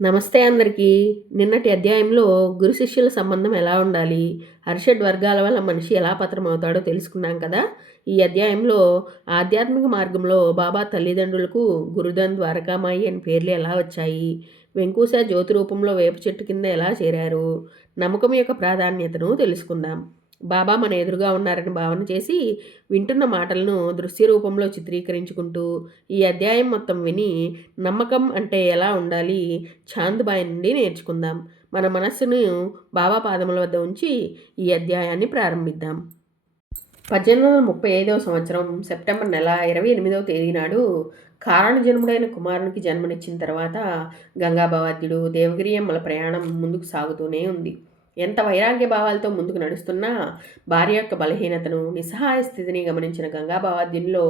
నమస్తే అందరికీ. నిన్నటి అధ్యాయంలో గురు శిష్యుల సంబంధం ఎలా ఉండాలి? హర్షడ్ వర్గాల వల్ల మనిషి ఎలా పత్రమవుతాడో తెలుసుకున్నాం కదా? ఈ అధ్యాయంలో ఆధ్యాత్మిక మార్గంలో బాబా తల్లిదండ్రులకు గురుదన్ ద్వారకామాయి అని పేర్లు ఎలా వచ్చాయి? వెంకూస జ్యోతి రూపంలో వేప చెట్టు కింద ఎలా చేరారు? నమ్మకం యొక్క ప్రాధాన్యతను తెలుసుకుందాం. బాబా మన ఎదురుగా ఉన్నారని భావన చేసి వింటున్న మాటలను దృశ్య రూపంలో చిత్రీకరించుకుంటూ ఈ అధ్యాయం మొత్తం విని నమ్మకం అంటే ఎలా ఉండాలి? చాందుబాయి నుండి నేర్చుకుందాం. మన మనస్సును బాబా పాదముల వద్ద ఉంచి ఈ అధ్యాయాన్ని ప్రారంభిద్దాం. పద్దెనిమిది వందల ముప్పై ఐదవ సంవత్సరం సెప్టెంబర్ నెల ఇరవై ఎనిమిదవ తేదీ నాడు కారణజన్ముడైన కుమారునికి జన్మనిచ్చిన తర్వాత గంగాభవాద్యుడు దేవగిరి అమ్మల ప్రయాణం ముందుకు సాగుతూనే ఉంది. ఎంత వైరాగ్య భావాలతో ముందుకు నడుస్తున్నా భార్య యొక్క బలహీనతను నిస్సహాయ స్థితిని గమనించిన గంగాభావాద్యంలో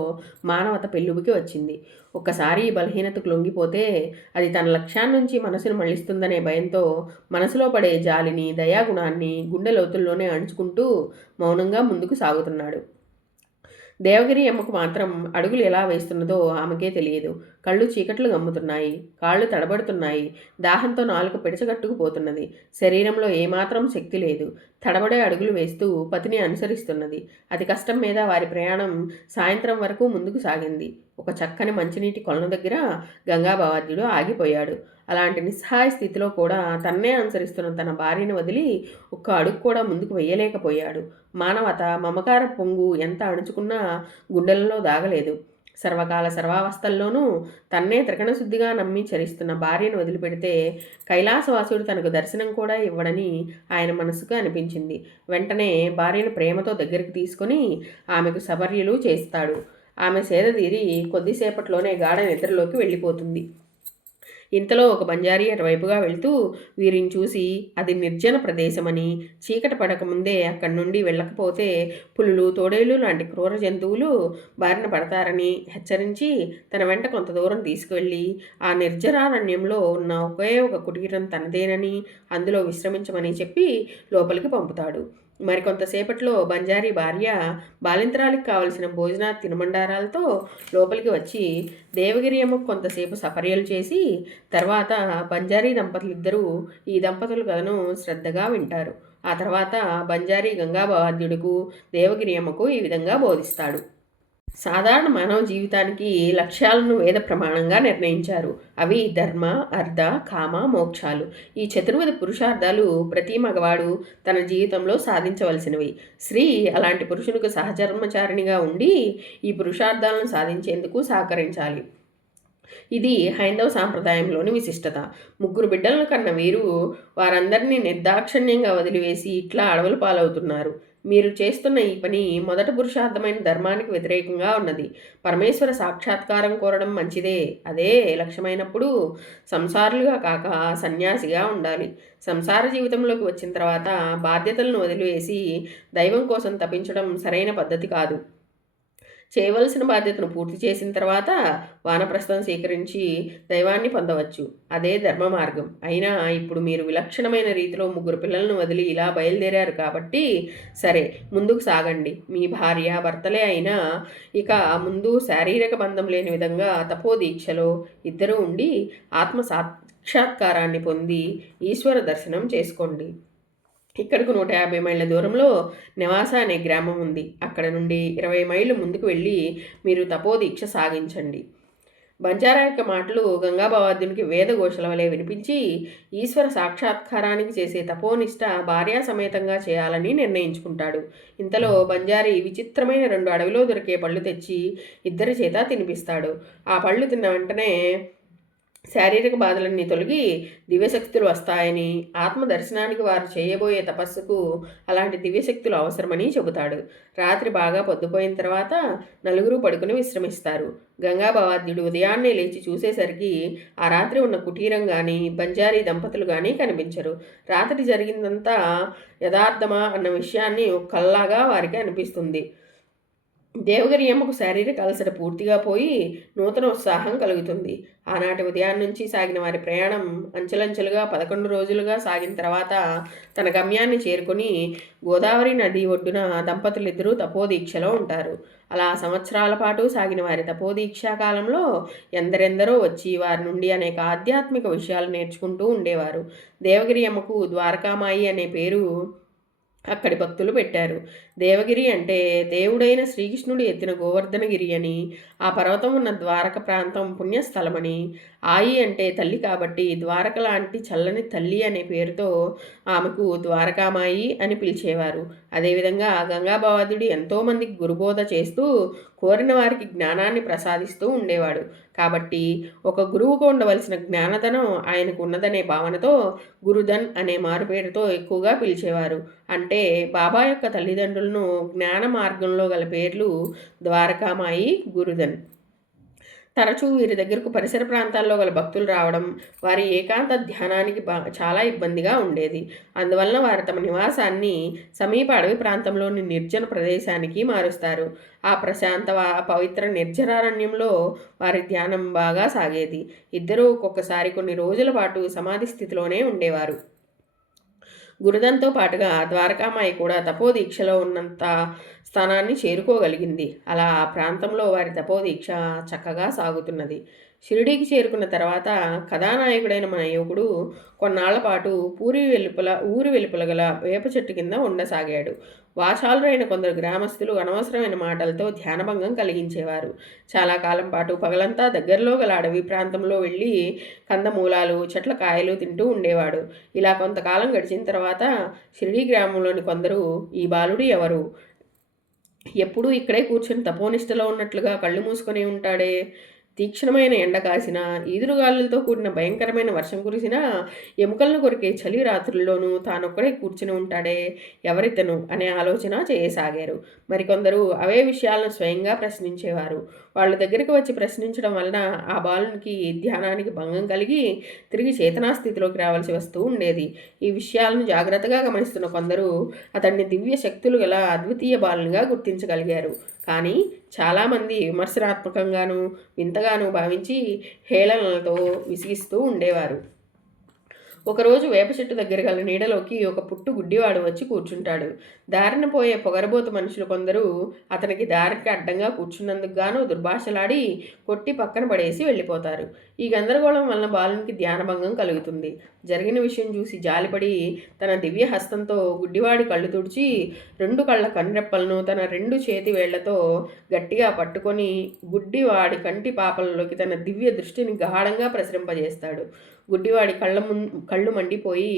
మానవత పెళ్ళుబికి వచ్చింది. ఒక్కసారి ఈ బలహీనతకు లొంగిపోతే అది తన లక్ష్యాన్ని నుంచి మనసును మళ్ళిస్తుందనే భయంతో మనసులో పడే జాలిని దయాగుణాన్ని గుండె లోతుల్లోనే అణుచుకుంటూ మౌనంగా ముందుకు సాగుతున్నాడు. దేవగిరి అమ్మకు మాత్రం అడుగులు ఎలా వేస్తున్నదో ఆమెకే తెలియదు. కళ్ళు చీకట్లు గమ్ముతున్నాయి. కాళ్ళు తడబడుతున్నాయి. దాహంతో నాలుక పిడచగట్టుకుపోతున్నది శరీరంలో ఏమాత్రం శక్తి లేదు. తడబడే అడుగులు వేస్తూ పతిని అనుసరిస్తున్నది. అతి కష్టం మీద వారి ప్రయాణం సాయంత్రం వరకు ముందుకు సాగింది. ఒక చక్కని మంచినీటి కొలను దగ్గర గంగాభవాద్యుడు ఆగిపోయాడు. అలాంటి నిస్సహాయ స్థితిలో కూడా తన్నే అనుసరిస్తున్న తన భార్యను వదిలి ఒక్క అడుగు కూడా ముందుకు వెయ్యలేకపోయాడు మానవత మమకార పొంగు ఎంత అణుచుకున్నా గుండెలలో దాగలేదు. సర్వకాల సర్వావస్థల్లోనూ తన్నే త్రికణశుద్ధిగా నమ్మి చరిస్తున్న భార్యను వదిలిపెడితే కైలాసవాసుడు తనకు దర్శనం కూడా ఇవ్వడని ఆయన మనసుకు అనిపించింది. వెంటనే భార్యను ప్రేమతో దగ్గరికి తీసుకొని ఆమెకు సబర్యలు చేస్తాడు. ఆమె సేద తీరి కొద్దిసేపట్లోనే గాఢ నిద్రలోకి వెళ్ళిపోతుంది. ఇంతలో ఒక బంజారీ అటువైపుగా వెళ్తూ వీరిని చూసి అది నిర్జన ప్రదేశమని చీకటి పడకముందే అక్కడి నుండి వెళ్ళకపోతే పులులు తోడేళ్ళు లాంటి క్రూర జంతువులు బారిన పడతారని హెచ్చరించి తన వెంట కొంత దూరం తీసుకువెళ్ళి ఆ నిర్జనారణ్యంలో ఉన్న ఒకే ఒక కుటీరం తనదేనని అందులో విశ్రమించమని చెప్పి లోపలికి పంపుతాడు. మరికొంతసేపట్లో బంజారీ భార్య బాలింతరాలకు కావలసిన భోజన తినుబండారాలతో లోపలికి వచ్చి దేవగిరి అమ్మకు కొంతసేపు సపర్యలు చేసి తర్వాత బంజారీ దంపతులిద్దరూ ఈ దంపతుల కథను శ్రద్ధగా వింటారు. ఆ తర్వాత బంజారీ గంగాభవాద్యుడుకు దేవగిరి అమ్మకు ఈ విధంగా బోధిస్తాడు. సాధారణ మానవ జీవితానికి లక్ష్యాలను వేద ప్రమాణంగా నిర్ణయించారు. అవి ధర్మ అర్ధ కామ మోక్షాలు. ఈ చతుర్విధ పురుషార్థాలు ప్రతి మగవాడు తన జీవితంలో సాధించవలసినవి. స్త్రీ అలాంటి పురుషునికి సహచర్మచారిణిగా ఉండి ఈ పురుషార్థాలను సాధించేందుకు సహకరించాలి. ఇది హైందవ సాంప్రదాయంలోని విశిష్టత. ముగ్గురు బిడ్డలను కన్న వీరు వారందరినీ నిర్దాక్షిణ్యంగా వదిలివేసి ఇట్లా అడవులు పాలవుతున్నారు. మీరు చేస్తున్న ఈ పని మొదట పురుషార్థమైన ధర్మానికి వ్యతిరేకంగా ఉన్నది. పరమేశ్వర సాక్షాత్కారం కోరడం మంచిదే. అదే లక్ష్యమైనప్పుడు సంసారులుగా కాక సన్యాసిగా ఉండాలి. సంసార జీవితంలోకి వచ్చిన తర్వాత బాధ్యతలను వదిలివేసి దైవం కోసం తప్పించడం సరైన పద్ధతి కాదు. చేయవలసిన బాధ్యతను పూర్తి చేసిన తర్వాత వానప్రస్థం స్వీకరించి దైవాన్ని పొందవచ్చు. అదే ధర్మ మార్గం. అయినా ఇప్పుడు మీరు విలక్షణమైన రీతిలో ముగ్గురు పిల్లలను వదిలి ఇలా బయలుదేరారు కాబట్టి సరే ముందుకు సాగండి. మీ భార్య భర్తలే అయినా ఇక ముందు శారీరక బంధం లేని విధంగా తపోదీక్షలో ఇద్దరు ఉండి ఆత్మ సాక్షాత్కారాన్ని పొంది ఈశ్వర దర్శనం చేసుకోండి. ఇక్కడకు నూట యాభై మైళ్ళ దూరంలో నివాస అనే గ్రామం ఉంది. అక్కడ నుండి ఇరవై మైళ్ళు ముందుకు వెళ్ళి మీరు తపోదీక్ష సాగించండి. బంజారా యొక్క మాటలు గంగాభవాద్యునికి వేదఘోషల వలె వినిపించి ఈశ్వర సాక్షాత్కారానికి చేసే తపోనిష్ట భార్యా సమేతంగా చేయాలని నిర్ణయించుకుంటాడు. ఇంతలో బంజారీ విచిత్రమైన రెండు అడవిలో దొరికే పళ్ళు తెచ్చి ఇద్దరి చేత తినిపిస్తాడు. ఆ పళ్ళు తిన్న వెంటనే శారీరక బాధలన్నీ తొలగి దివ్యశక్తులు వస్తాయని ఆత్మ దర్శనానికి వారు చేయబోయే తపస్సుకు అలాంటి దివ్యశక్తులు అవసరమని చెబుతాడు. రాత్రి బాగా పొద్దుపోయిన తర్వాత నలుగురు పడుకుని విశ్రమిస్తారు. గంగాభవాద్యుడు ఉదయాన్నే లేచి చూసేసరికి ఆ రాత్రి ఉన్న కుటీరం కానీ బంజారీ దంపతులు కానీ కనిపించరు. రాత్రి జరిగిందంతా యథార్థమా అన్న విషయాన్ని కల్లాగా వారికి అనిపిస్తుంది. దేవగిరి అమ్మకు శారీరక అలసట పూర్తిగా పోయి నూతన ఉత్సాహం కలుగుతుంది. ఆనాటి ఉదయం నుంచి సాగిన వారి ప్రయాణం అంచెలంచెలుగా పదకొండు రోజులుగా సాగిన తర్వాత తన గమ్యాన్ని చేరుకుని గోదావరి నది ఒడ్డున దంపతులిద్దరూ తపోదీక్షలో ఉంటారు. అలా సంవత్సరాల పాటు సాగిన వారి తపోదీక్షా కాలంలో ఎందరెందరో వచ్చి వారి నుండి అనేక ఆధ్యాత్మిక విషయాలు నేర్చుకుంటూ ఉండేవారు. దేవగిరి అమ్మకు ద్వారకామాయి అనే పేరు అక్కడి భక్తులు పెట్టారు. దేవగిరి అంటే దేవుడైన శ్రీకృష్ణుడు ఎత్తిన గోవర్ధనగిరి అని ఆ పర్వతం ఉన్న ద్వారక ప్రాంతం పుణ్యస్థలమని. ఆయి అంటే తల్లి కాబట్టి ద్వారక లాంటి చల్లని తల్లి అనే పేరుతో ఆమెకు ద్వారకామాయి అని పిలిచేవారు. అదేవిధంగా గంగాభావాదుడు ఎంతోమందికి గురుబోధ చేస్తూ కోరిన వారికి జ్ఞానాన్ని ప్రసాదిస్తూ ఉండేవాడు. కాబట్టి ఒక గురువుకు ఉండవలసిన జ్ఞానధనం ఆయనకు ఉన్నదనే భావనతో గురుధన్ అనే మారుపేరుతో ఎక్కువగా పిలిచేవారు. అంటే బాబా యొక్క తల్లిదండ్రులను జ్ఞాన మార్గంలో గల పేర్లు ద్వారకామాయి గురుధన్. తరచూ వీరి దగ్గరకు పరిసర ప్రాంతాల్లో గల భక్తులు రావడం వారి ఏకాంత ధ్యానానికి చాలా ఇబ్బందిగా ఉండేది. అందువలన వారు తమ నివాసాన్ని సమీప అడవి ప్రాంతంలోని నిర్జన ప్రదేశానికి మారుస్తారు. ఆ ప్రశాంత పవిత్ర నిర్జరారణ్యంలో వారి ధ్యానం బాగా సాగేది. ఇద్దరూ ఒక్కొక్కసారి కొన్ని రోజుల పాటు సమాధి స్థితిలోనే ఉండేవారు. గురుదంతో పాటుగా ద్వారకామాయి కూడా తపోదీక్షలో ఉన్నంత స్థానాన్ని చేరుకోగలిగింది. అలా ఆ ప్రాంతంలో వారి తపోదీక్ష చక్కగా సాగుతున్నది. షిరిడీకి చేరుకున్న తర్వాత కథానాయకుడైన మన యువకుడు కొన్నాళ్ళ పాటు పూరి వెలుపల ఊరి వెలుపల గల వేప చెట్టు కింద ఉండసాగాడు. వాచాలురైన కొందరు గ్రామస్తులు అనవసరమైన మాటలతో ధ్యానభంగం కలిగించేవారు. చాలా కాలం పాటు పగలంతా దగ్గరలో గల అడవి ప్రాంతంలో వెళ్ళి కందమూలాలు చెట్ల కాయలు తింటూ ఉండేవాడు. ఇలా కొంతకాలం గడిచిన తర్వాత షిరిడీ గ్రామంలోని కొందరు ఈ బాలుడు ఎవరు? ఎప్పుడూ ఇక్కడే కూర్చొని తపోనిష్టలో ఉన్నట్లుగా కళ్ళు మూసుకొని ఉంటాడే? తీక్షణమైన ఎండ కాసిన ఈదురుగాలులతో కూడిన భయంకరమైన వర్షం కురిసినా ఎముకలను కొరికే చలి రాత్రుల్లోనూ తానొక్కడే కూర్చుని ఉంటాడే ఎవరితను అనే ఆలోచన చేయసాగారు. మరికొందరు అవే విషయాలను స్వయంగా ప్రశ్నించేవారు. వాళ్ళ దగ్గరికి వచ్చి ప్రశ్నించడం వలన ఆ బాలునికి ధ్యానానికి భంగం కలిగి తిరిగి చేతనాస్థితిలోకి రావాల్సి వస్తూ ఉండేది. ఈ విషయాలను జాగ్రత్తగా గమనిస్తున్న కొందరు అతన్ని దివ్య శక్తులు గల అద్వితీయ బాలునిగా గుర్తించగలిగారు. కానీ చాలామంది విమర్శనాత్మకంగాను వింతగాను భావించి హేళనలతో విసిగిస్తూ ఉండేవారు. ఒకరోజు వేప చెట్టు దగ్గర గల నీడలోకి ఒక పుట్టు గుడ్డివాడు వచ్చి కూర్చుంటాడు. దారిన పోయే పొగరబోతు మనుషులు కొందరు అతనికి దారికి అడ్డంగా కూర్చున్నందుకు గాను దుర్భాషలాడి కొట్టి పక్కన పడేసి వెళ్ళిపోతారు. ఈ గందరగోళం వలన బాలునికి ధ్యానభంగం కలుగుతుంది. జరిగిన విషయం చూసి జాలిపడి తన దివ్య హస్తంతో గుడ్డివాడి కళ్ళు తుడిచి రెండు కళ్ళ కన్నెప్పలను తన రెండు చేతి వేళ్ళతో గట్టిగా పట్టుకొని గుడ్డివాడి కంటి పాపలలోకి తన దివ్య దృష్టిని గాఢంగా ప్రసరింపజేస్తాడు. గుడ్డివాడి కళ్ళ ము కళ్ళు మండిపోయి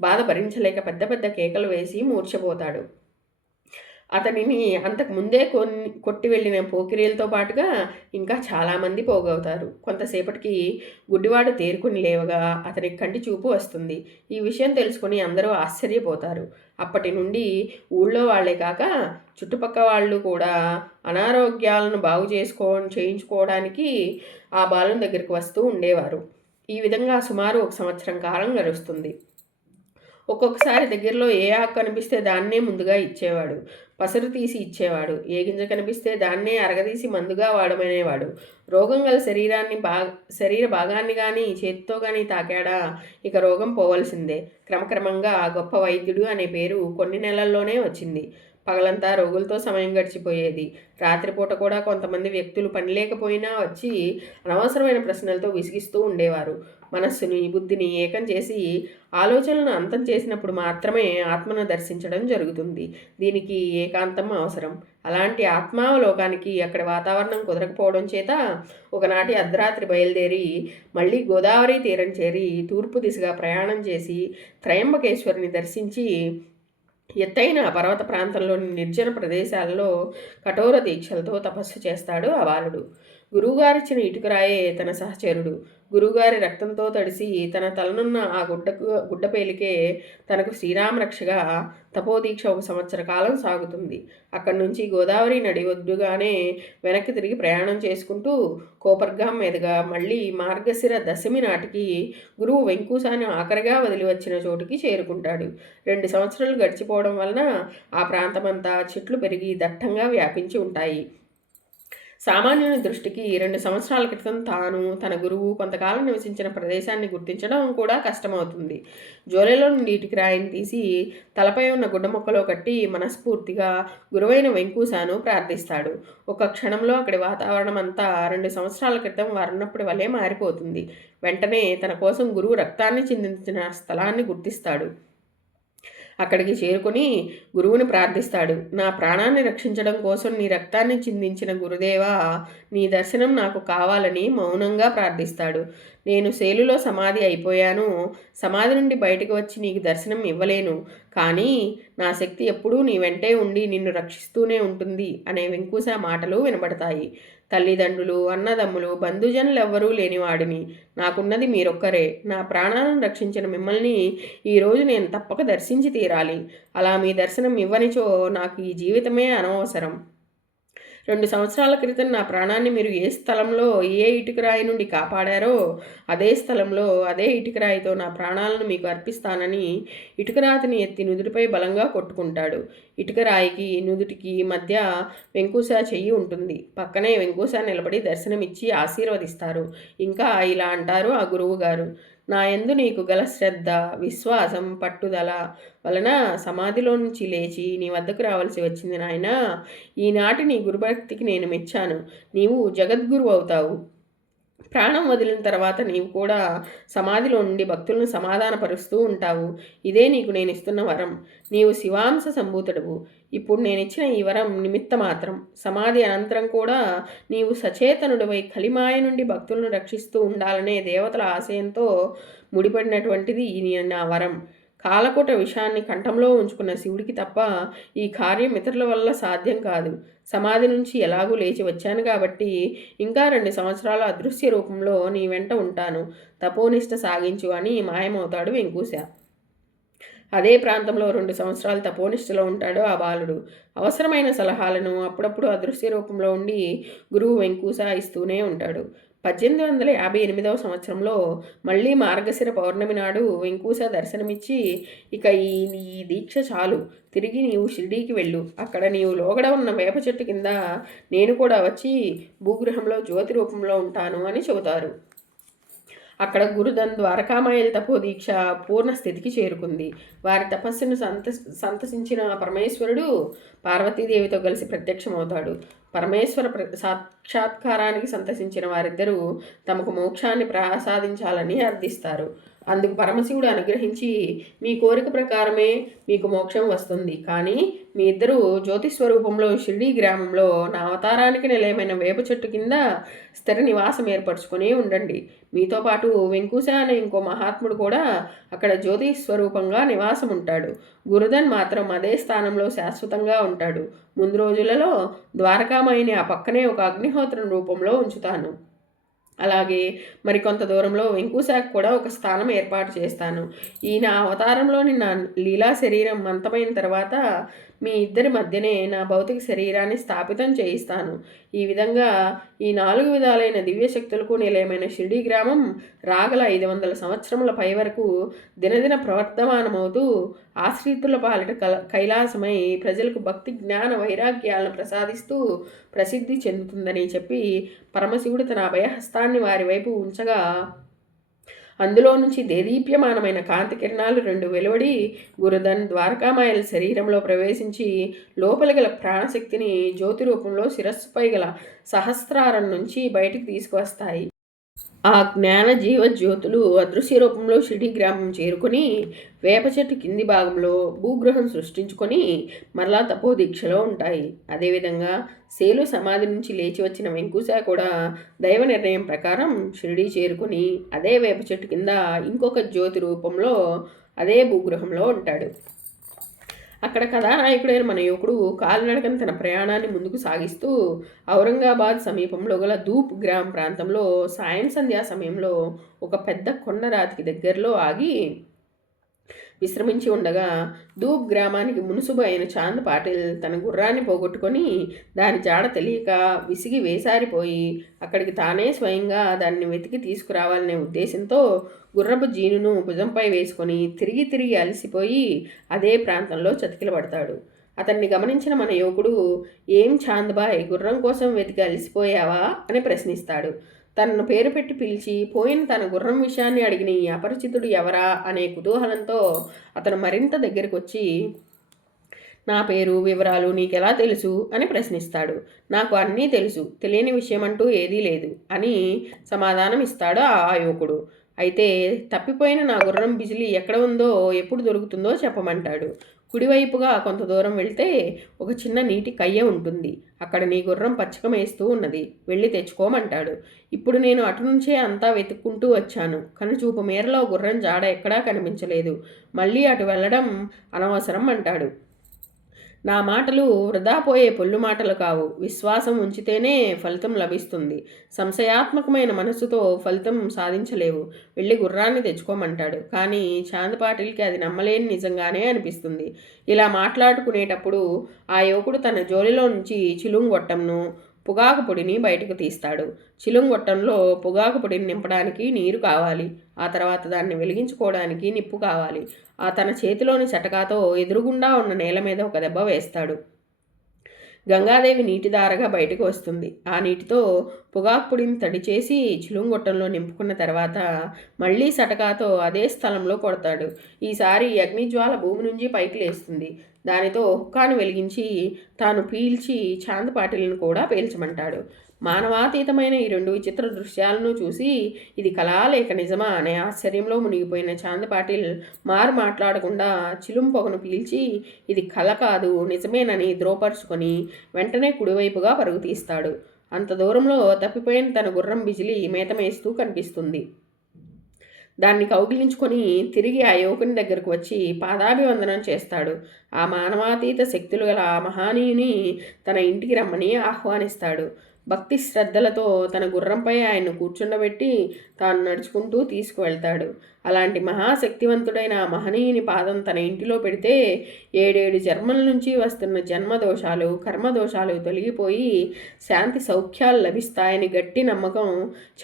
బాధ భరించలేక పెద్ద పెద్ద కేకలు వేసి మూర్చపోతాడు అతనిని అంతకు ముందే కొన్ని కొట్టి వెళ్ళిన పోకిరీలతో పాటుగా ఇంకా చాలామంది పోగవుతారు. కొంతసేపటికి గుడ్డివాడు తేరుకుని లేవగా అతనికి కంటి చూపు వస్తుంది. ఈ విషయం తెలుసుకొని అందరూ ఆశ్చర్యపోతారు. అప్పటి నుండి ఊళ్ళో వాళ్ళే కాక చుట్టుపక్క వాళ్ళు కూడా అనారోగ్యాలను బాగు చేసుకో చేయించుకోవడానికి ఆ బాలం దగ్గరికి వస్తూ ఉండేవారు. ఈ విధంగా సుమారు ఒక సంవత్సరం కాలం గడుస్తుంది. ఒక్కొక్కసారి దగ్గరలో ఏ ఆకు కనిపిస్తే దాన్నే ముందుగా ఇచ్చేవాడు. పసరు తీసి ఇచ్చేవాడు. ఏ గింజ కనిపిస్తే దాన్నే అరగదీసి మందుగా వాడమనేవాడు. రోగం గల శరీరాన్ని బా శరీర భాగాన్ని కానీ చేతితో కానీ తాకాడా? ఇక రోగం పోవలసిందే. క్రమక్రమంగా గొప్ప వైద్యుడు అనే పేరు కొన్ని నెలల్లోనే వచ్చింది. పగలంతా రోగులతో సమయం గడిచిపోయేది. రాత్రిపూట కూడా కొంతమంది వ్యక్తులు పని లేకపోయినా వచ్చి అనవసరమైన ప్రశ్నలతో విసిగిస్తూ ఉండేవారు. మనస్సుని బుద్ధిని ఏకం చేసి ఆలోచనలను అంతం చేసినప్పుడు మాత్రమే ఆత్మను దర్శించడం జరుగుతుంది. దీనికి ఏకాంతం అవసరం. అలాంటి ఆత్మావలోకానికి అక్కడి వాతావరణం కుదరకపోవడం చేత ఒకనాటి అర్ధరాత్రి బయలుదేరి మళ్ళీ గోదావరి తీరం చేరి తూర్పు దిశగా ప్రయాణం చేసి త్రయంబకేశ్వరిని దర్శించి ఎత్తైన పర్వత ప్రాంతంలోని నిర్జన ప్రదేశాలలో కఠోర దీక్షలతో తపస్సు చేస్తాడు ఆ బాలుడు. గురువుగారిచ్చిన ఇటుకరాయే తన సహచరుడు. గురువుగారి రక్తంతో తడిసి తన తలనున్న ఆ గుడ్డకు గుడ్డ పేలికే తనకు శ్రీరామరక్షగా తపోదీక్ష ఒక సంవత్సర కాలం సాగుతుంది. అక్కడి నుంచి గోదావరి నడి ఒడ్డుగానే వెనక్కి తిరిగి ప్రయాణం చేసుకుంటూ కోపర్గాం మీదుగా మళ్ళీ మార్గశిర దశమి నాటికి గురువు వెంకూసాన్ని ఆఖరిగా వదిలి వచ్చిన చోటుకి చేరుకుంటాడు. రెండు సంవత్సరాలు గడిచిపోవడం వలన ఆ ప్రాంతమంతా చెట్లు పెరిగి దట్టంగా వ్యాపించి ఉంటాయి. సామాన్యుని దృష్టికి రెండు సంవత్సరాల క్రితం తాను తన గురువు కొంతకాలం నివసించిన ప్రదేశాన్ని గుర్తించడం కూడా కష్టమవుతుంది. జోలెలో నీటికి రాయిని తీసి తలపై ఉన్న గుడ్డ మొక్కలో కట్టి మనస్ఫూర్తిగా గురువైన వెంకూసాను ప్రార్థిస్తాడు. ఒక క్షణంలో అక్కడి వాతావరణం అంతా రెండు సంవత్సరాల క్రితం వారున్నప్పటి వలె మారిపోతుంది. వెంటనే తన కోసం గురువు రక్తాన్ని చిందించిన స్థలాన్ని గుర్తిస్తాడు. అక్కడికి చేరుకుని గురువుని ప్రార్థిస్తాడు. నా ప్రాణాన్ని రక్షించడం కోసం నీ రక్తాన్ని చిందించిన గురుదేవా నీ దర్శనం నాకు కావాలని మౌనంగా ప్రార్థిస్తాడు. నేను శైలులో సమాధి అయిపోయాను. సమాధి నుండి బయటకు వచ్చి నీకు దర్శనం ఇవ్వలేను. కానీ నా శక్తి ఎప్పుడూ నీ వెంటే ఉండి నిన్ను రక్షిస్తూనే ఉంటుంది అనే వెంకూస మాటలు వినబడతాయి. తల్లిదండ్రులు అన్నదమ్ములు బంధుజనులు ఎవ్వరూ లేనివాడిని. నాకున్నది మీరొక్కరే. నా ప్రాణాలను రక్షించిన మిమ్మల్ని ఈరోజు నేను తప్పక దర్శించి తీరాలి. అలా మీ దర్శనం ఇవ్వనిచో నాకు ఈ జీవితమే అనవసరం. రెండు సంవత్సరాల క్రితం నా ప్రాణాన్ని మీరు ఏ స్థలంలో ఏ ఇటుకరాయి నుండి కాపాడారో అదే స్థలంలో అదే ఇటుకరాయితో నా ప్రాణాలను మీకు అర్పిస్తానని ఇటుకరాతిని ఎత్తి నుదుటిపై బలంగా కొట్టుకుంటాడు. ఇటుకరాయికి నుదుటికి మధ్య వెంకూస చెయ్యి ఉంటుంది. పక్కనే వెంకూస నిలబడి దర్శనమిచ్చి ఆశీర్వదిస్తారు. ఇంకా ఇలా అంటారు ఆ గురువు గారు నా ఎందు నీకు గల శ్రద్ధ విశ్వాసం పట్టుదల వలన సమాధిలో నుంచి లేచి నీ వద్దకు రావాల్సి వచ్చింది నాయన. ఈనాటి నీ గురుభక్తికి నేను మెచ్చాను. నీవు జగద్గురు అవుతావు. ప్రాణం వదిలిన తర్వాత నీవు కూడా సమాధిలో నుండి భక్తులను సమాధానపరుస్తూ ఉంటావు. ఇదే నీకు నేను ఇస్తున్న వరం. నీవు శివాంశ సంభూతుడవు. ఇప్పుడు నేను ఇచ్చిన ఈ వరం నిమిత్త మాత్రం. సమాధి అనంతరం కూడా నీవు సచేతనుడివై కలిమాయ నుండి భక్తులను రక్షిస్తూ ఉండాలనే దేవతల ఆశయంతో ముడిపడినటువంటిది ఈ నా వరం. కాలకోట విషయాన్ని కంఠంలో ఉంచుకున్న శివుడికి తప్ప ఈ కార్యం ఇతరుల వల్ల సాధ్యం కాదు. సమాధి నుంచి ఎలాగూ లేచి వచ్చాను కాబట్టి ఇంకా రెండు సంవత్సరాల అదృశ్య రూపంలో నీ వెంట ఉంటాను. తపోనిష్ట సాగించు అని మాయమవుతాడు వెంకూశ అదే ప్రాంతంలో రెండు సంవత్సరాలు తపోనిష్టలో ఉంటాడు ఆ బాలుడు. అవసరమైన సలహాలను అప్పుడప్పుడు అదృశ్య రూపంలో ఉండి గురువు వెంకూసా ఇస్తూనే ఉంటాడు. పద్దెనిమిది వందల యాభై ఎనిమిదవ సంవత్సరంలో మళ్ళీ మార్గశిర పౌర్ణమి నాడు వెంకూస దర్శనమిచ్చి ఇక ఈ నీ దీక్ష చాలు. తిరిగి నీవు షిరిడీకి వెళ్ళు. అక్కడ నీవు లోగడ ఉన్న వేప చెట్టు కింద నేను కూడా వచ్చి భూగృహంలో జ్యోతి రూపంలో ఉంటాను అని చెబుతారు. అక్కడ గురుదన్ ద్వారకామాయల తపోదీక్ష పూర్ణ స్థితికి చేరుకుంది. వారి తపస్సును సంత సంతసించిన పరమేశ్వరుడు పార్వతీదేవితో కలిసి ప్రత్యక్షమవుతాడు. పరమేశ్వర సాక్షాత్కారానికి సంతసించిన వారిద్దరూ తమకు మోక్షాన్ని ప్రసాదించాలని అర్థిస్తారు. అందుకు పరమశివుడు అనుగ్రహించి మీ కోరిక ప్రకారమే మీకు మోక్షం వస్తుంది. కానీ మీ ఇద్దరు జ్యోతిస్వరూపంలో షిరిడి గ్రామంలో నా అవతారానికి నిలయమైన వేప చెట్టు కింద స్థిర నివాసం ఏర్పరచుకొని ఉండండి. మీతో పాటు వెంకుశ అనే ఇంకో మహాత్ముడు కూడా అక్కడ జ్యోతిస్వరూపంగా నివాసం ఉంటాడు. గురుదన్ మాత్రం అదే స్థానంలో శాశ్వతంగా ఉంటాడు. ముందు రోజులలో ద్వారకామయిని ఆ పక్కనే ఒక అగ్నిహోత్రం రూపంలో ఉంచుతాను. అలాగే మరికొంత దూరంలో వెంకుశాఖ కూడా ఒక స్థానం ఏర్పాటు చేస్తాను. ఈయన అవతారంలోని నా లీలా శరీరం మంతమైన తర్వాత మీ ఇద్దరి మధ్యనే నా భౌతిక శరీరాన్ని స్థాపితం చేయిస్తాను. ఈ విధంగా ఈ నాలుగు విధాలైన దివ్యశక్తులకు నిలయమైన షిరిడి గ్రామం రాగల ఐదు వందల సంవత్సరముల పై వరకు దినదిన ప్రవర్తమానమవుతూ ఆశ్రితుల పాలిట కల కైలాసమై ప్రజలకు భక్తి జ్ఞాన వైరాగ్యాలను ప్రసాదిస్తూ ప్రసిద్ధి చెందుతుందని చెప్పి పరమశివుడు తన అభయహస్తాన్ని వారి వైపు ఉంచగా అందులో నుంచి దేదీప్యమానమైన కాంతి కిరణాలు రెండు వెలువడి గురుదన్ ద్వారకామాయల శరీరంలో ప్రవేశించి లోపల గల ప్రాణశక్తిని జ్యోతి రూపంలో శిరస్సుపై గల సహస్రారం నుంచి బయటికి తీసుకువస్తాయి. ఆ జ్ఞాన జీవ జ్యోతులు అదృశ్య రూపంలో షిడి గ్రామం చేరుకొని వేప చెట్టు కింది భాగంలో భూగ్రహం సృష్టించుకొని మరలా తపోదీక్షలో ఉంటాయి. అదేవిధంగా సేలు సమాధి నుంచి లేచి వచ్చిన వెంకుశ కూడా దైవ నిర్ణయం ప్రకారం షిరిడి చేరుకుని అదే వేప చెట్టు కింద ఇంకొక జ్యోతి రూపంలో అదే భూగ్రహంలో ఉంటాడు. అక్కడ కథానాయకుడైన మన యువకుడు కాలినడకన తన ప్రయాణాన్ని ముందుకు సాగిస్తూ ఔరంగాబాద్ సమీపంలో గల ధూప్ గ్రామ ప్రాంతంలో సాయం సంధ్యా సమయంలో ఒక పెద్ద కొండరాతికి దగ్గరలో ఆగి విశ్రమించి ఉండగా దూబ్ గ్రామానికి మునుసుబు అయిన చాంద్ పాటిల్ తన గుర్రాన్ని పోగొట్టుకొని దాని జాడ తెలియక విసిగి వేసారిపోయి అక్కడికి తానే స్వయంగా దాన్ని వెతికి తీసుకురావాలనే ఉద్దేశంతో గుర్రపు జీనును భుజంపై వేసుకొని తిరిగి తిరిగి అలసిపోయి అదే ప్రాంతంలో చతికిలబడతాడు. అతన్ని గమనించిన మన యువకుడు ఏం చాంద్బాయ్ గుర్రం కోసం వెతికి అలసిపోయావా? అని ప్రశ్నిస్తాడు. తనను పేరు పెట్టి పిలిచి పోయిన తన గుర్రం విషయాన్ని అడిగిన ఈ అపరిచితుడు ఎవరా అనే కుతూహలంతో అతను మరింత దగ్గరికి వచ్చి నా పేరు వివరాలు నీకెలా తెలుసు? అని ప్రశ్నిస్తాడు. నాకు అన్నీ తెలుసు తెలియని విషయం అంటూ ఏదీ లేదు అని సమాధానం ఇస్తాడు ఆ యువకుడు. అయితే తప్పిపోయిన నా గుర్రం బిజిలీ ఎక్కడ ఉందో ఎప్పుడు దొరుకుతుందో చెప్పమంటాడు. కుడివైపుగా కొంత దూరం వెళ్తే ఒక చిన్న నీటి కయ్య ఉంటుంది. అక్కడ నీ గుర్రం పచ్చకం వేస్తూ ఉన్నది. వెళ్ళి తెచ్చుకోమంటాడు. ఇప్పుడు నేను అటు నుంచే అంతా వెతుక్కుంటూ వచ్చాను. కనుచూపు మేరలో గుర్రం జాడ ఎక్కడా కనిపించలేదు. మళ్ళీ అటు వెళ్ళడం అనవసరం అంటాడు. నా మాటలు వృధా పోయే పొల్లు మాటలు కావు. విశ్వాసం ఉంచితేనే ఫలితం లభిస్తుంది. సంశయాత్మకమైన మనసుతో ఫలితం సాధించలేవు. వెళ్ళి గుర్రాన్ని తెచ్చుకోమంటాడు. కానీ చాంద్ పాటిల్కి అది నమ్మలేని నిజంగానే అనిపిస్తుంది. ఇలా మాట్లాడుకునేటప్పుడు ఆ యువకుడు తన జోలిలో నుంచి చిలుంగొట్టంను పొగాకు పొడిని బయటకు తీస్తాడు. చిలుంగొట్టంలో పొగాకు పొడిని నింపడానికి నీరు కావాలి. ఆ తర్వాత దాన్ని వెలిగించుకోవడానికి నిప్పు కావాలి. ఆ తన చేతిలోని చటకాతో ఎదురుగుండా ఉన్న నేల మీద ఒక దెబ్బ వేస్తాడు. గంగాదేవి నీటి దారగా బయటకు వస్తుంది. ఆ నీటితో పొగాకు పొడిని తడి చేసి చిలుంగొట్టంలో నింపుకున్న తర్వాత మళ్ళీ సటకాతో అదే స్థలంలో కొడతాడు. ఈసారి అగ్నిజ్వాల భూమి నుంచి పైకి లేస్తుంది. దానితో హుక్కాను వెలిగించి తాను పీల్చి చాందపాటిలను కూడా పేల్చమంటాడు. మానవాతీతమైన ఈ రెండు విచిత్ర దృశ్యాలను చూసి ఇది కళా లేక నిజమా అనే ఆశ్చర్యంలో మునిగిపోయిన చాంద్ పాటిల్ మారు మాట్లాడకుండా చిలుం పొగను పీల్చి ఇది కళ కాదు నిజమేనని ద్రోపరుచుకొని వెంటనే కుడివైపుగా పరుగు తీస్తాడు. అంత దూరంలో తప్పిపోయిన తన గుర్రం బిజిలి మేతమేస్తూ కనిపిస్తుంది. దాన్ని కౌగిలించుకొని తిరిగి ఆ యువకుని దగ్గరకు వచ్చి పాదాభివందనం చేస్తాడు. ఆ మానవాతీత శక్తులు గల ఆ మహానీయుని తన ఇంటికి రమ్మని ఆహ్వానిస్తాడు. భక్తి శ్రద్ధలతో తన గుర్రంపై ఆయన్ను కూర్చుండబెట్టి తాను నడుచుకుంటూ తీసుకువెళ్తాడు. అలాంటి మహాశక్తివంతుడైన ఆ మహనీయుని పాదం తన ఇంటిలో పెడితే ఏడేడు జన్మల నుంచి వస్తున్న జన్మదోషాలు కర్మదోషాలు తొలగిపోయి శాంతి సౌఖ్యాలు లభిస్తాయని గట్టి నమ్మకం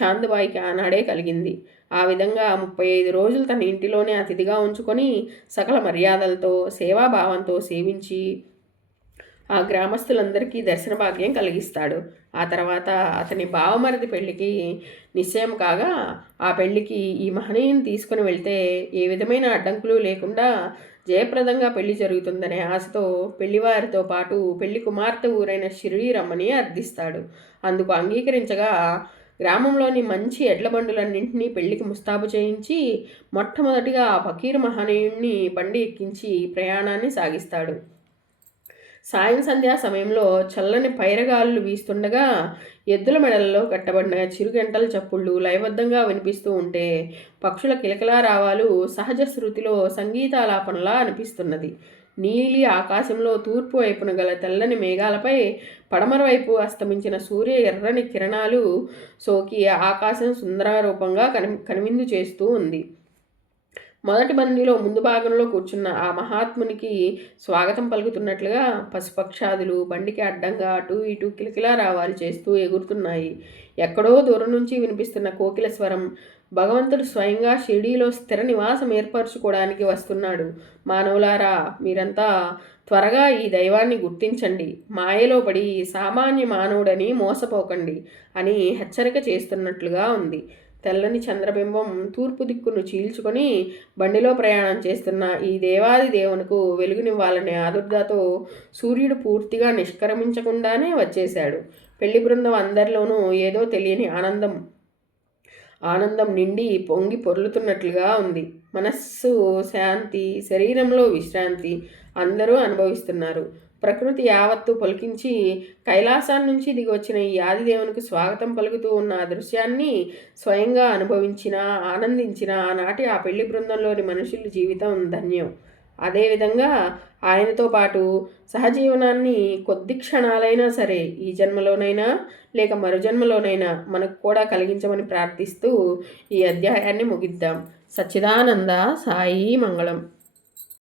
చాందుబాయికి ఆనాడే కలిగింది. ఆ విధంగా ముప్పై ఐదు రోజులు తన ఇంటిలోనే అతిథిగా ఉంచుకొని సకల మర్యాదలతో సేవాభావంతో సేవించి ఆ గ్రామస్తులందరికీ దర్శన భాగ్యం కలిగిస్తాడు. ఆ తర్వాత అతని బావమరిది పెళ్ళికి నిశ్చయం కాగా ఆ పెళ్ళికి ఈ మహనీయుని తీసుకుని వెళ్తే ఏ విధమైన అడ్డంకులు లేకుండా జయప్రదంగా పెళ్ళి జరుగుతుందనే ఆశతో పెళ్ళివారితో పాటు పెళ్ళి కుమార్తె ఊరైన షిరిడి రమ్మని అర్థిస్తాడు. అందుకు అంగీకరించగా గ్రామంలోని మంచి ఎడ్ల బండులన్నింటినీ పెళ్ళికి ముస్తాబు చేయించి మొట్టమొదటిగా ఆ ఫకీర్ మహనీయుణ్ణి బండి ఎక్కించి ప్రయాణాన్ని సాగిస్తాడు. సాయం సంధ్యా సమయంలో చల్లని పైరగాళ్ళు వీస్తుండగా ఎద్దుల మెడలలో కట్టబడిన చిరుగంటల చప్పుళ్ళు లయబద్ధంగా వినిపిస్తూ ఉంటే పక్షుల కిలకిలా రావాలు సహజ శృతిలో సంగీతాలాపనలా అనిపిస్తున్నది. నీలి ఆకాశంలో తూర్పు వైపున గల తెల్లని మేఘాలపై పడమర వైపు అస్తమించిన సూర్య ఎర్రని కిరణాలు సోకి ఆకాశం సుందరరూపంగా కని కనువిందు చేస్తూ ఉంది. మొదటి బందీలో ముందు భాగంలో కూర్చున్న ఆ మహాత్మునికి స్వాగతం పలుకుతున్నట్లుగా పశుపక్షాదులు బండికి అడ్డంగా అటు ఇటు కిలకిలా రావాలి చేస్తూ ఎగురుతున్నాయి. ఎక్కడో దూరం నుంచి వినిపిస్తున్న కోకిల స్వరం భగవంతుడు స్వయంగా షిర్డీలో స్థిర నివాసం ఏర్పరచుకోవడానికి వస్తున్నాడు. మానవులారా మీరంతా త్వరగా ఈ దైవాన్ని గుర్తించండి. మాయలో పడి సామాన్య మానవుడని మోసపోకండి అని హెచ్చరిక చేస్తున్నట్లుగా ఉంది. తెల్లని చంద్రబింబం తూర్పు దిక్కును చీల్చుకొని బండిలో ప్రయాణం చేస్తున్న ఈ దేవాది దేవునికి వెలుగునివ్వాలనే ఆదుర్దాతో సూర్యుడు పూర్తిగా నిష్క్రమించకుండానే వచ్చేశాడు. పెళ్ళి బృందం అందరిలోనూ ఏదో తెలియని ఆనందం ఆనందం నిండి పొంగి పొర్లుతున్నట్లుగా ఉంది. మనస్సు శాంతి శరీరంలో విశ్రాంతి అందరూ అనుభవిస్తున్నారు. ప్రకృతి యావత్తు పలికించి కైలాసాన్ని నుంచి దిగి వచ్చిన ఈ ఆదిదేవునికి స్వాగతం పలుకుతూ ఉన్న ఆ దృశ్యాన్ని స్వయంగా అనుభవించిన ఆనందించిన ఆనాటి ఆ పెళ్ళి బృందంలోని మనుషుల జీవితం ధన్యం. అదేవిధంగా ఆయనతో పాటు సహజీవనాన్ని కొద్ది క్షణాలైనా సరే ఈ జన్మలోనైనా లేక మరు జన్మలోనైనా మనకు కూడా కలిగించమని ప్రార్థిస్తూ ఈ అధ్యాయాన్ని ముగిద్దాం. సచ్చిదానంద సాయి మంగళం.